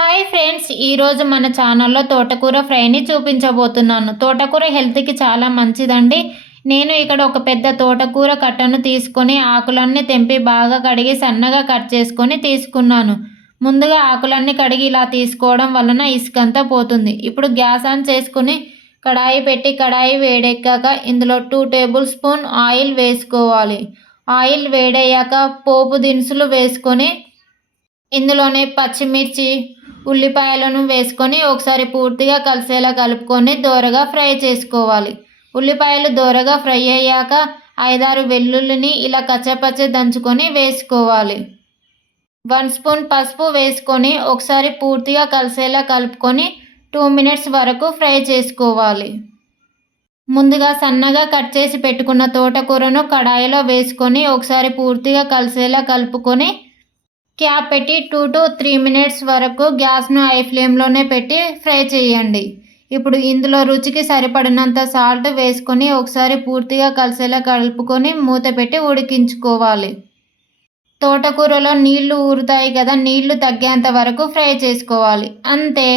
Hi friends ఈరోజు మన ఛానల్లో తోటకూర ఫ్రైని చూపించబోతున్నాను. తోటకూర హెల్త్కి చాలా మంచిదండి. నేను ఇక్కడ ఒక పెద్ద తోటకూర కట్టను తీసుకొని ఆకులన్నీ తెంపి బాగా కడిగి సన్నగా కట్ చేసుకొని తీసుకున్నాను. ముందుగా ఆకులన్నీ కడిగి ఇలా తీసుకోవడం వలన ఇసుకంతా పోతుంది. ఇప్పుడు గ్యాస్ ఆన్ చేసుకుని కడాయి పెట్టి కడాయి వేడెక్కాక ఇందులో టూ టేబుల్ స్పూన్ ఆయిల్ వేసుకోవాలి. ఆయిల్ వేడయ్యాక పోపు దినుసులు వేసుకొని ఇందులోనే పచ్చిమిర్చి ఉల్లిపాయలను వేసుకొని ఒకసారి పూర్తిగా కలిసేలా కలుపుకొని దోరగా ఫ్రై చేసుకోవాలి. ఉల్లిపాయలు దోరగా ఫ్రై అయ్యాక ఐదారు వెల్లుల్లిని ఇలా కచ్చపచ్చ దంచుకొని వేసుకోవాలి. వన్ స్పూన్ పసుపు వేసుకొని ఒకసారి పూర్తిగా కలిసేలా కలుపుకొని టూ మినిట్స్ వరకు ఫ్రై చేసుకోవాలి. ముందుగా సన్నగా కట్ చేసి పెట్టుకున్న తోటకూరను కడాయిలో వేసుకొని ఒకసారి పూర్తిగా కలిసేలా కలుపుకొని క్యాప్ పెట్టి టూ టు త్రీ మినిట్స్ వరకు గ్యాస్ను హై ఫ్లేమ్లోనే పెట్టి ఫ్రై చేయండి. ఇప్పుడు ఇందులో రుచికి సరిపడినంత సాల్ట్ వేసుకొని ఒకసారి పూర్తిగా కలిసేలా కలుపుకొని మూత పెట్టి ఉడికించుకోవాలి. తోటకూరలో నీళ్ళు ఊరుతాయి కదా నీళ్ళు తగ్గేంత వరకు ఫ్రై చేసుకోవాలి. అంతే.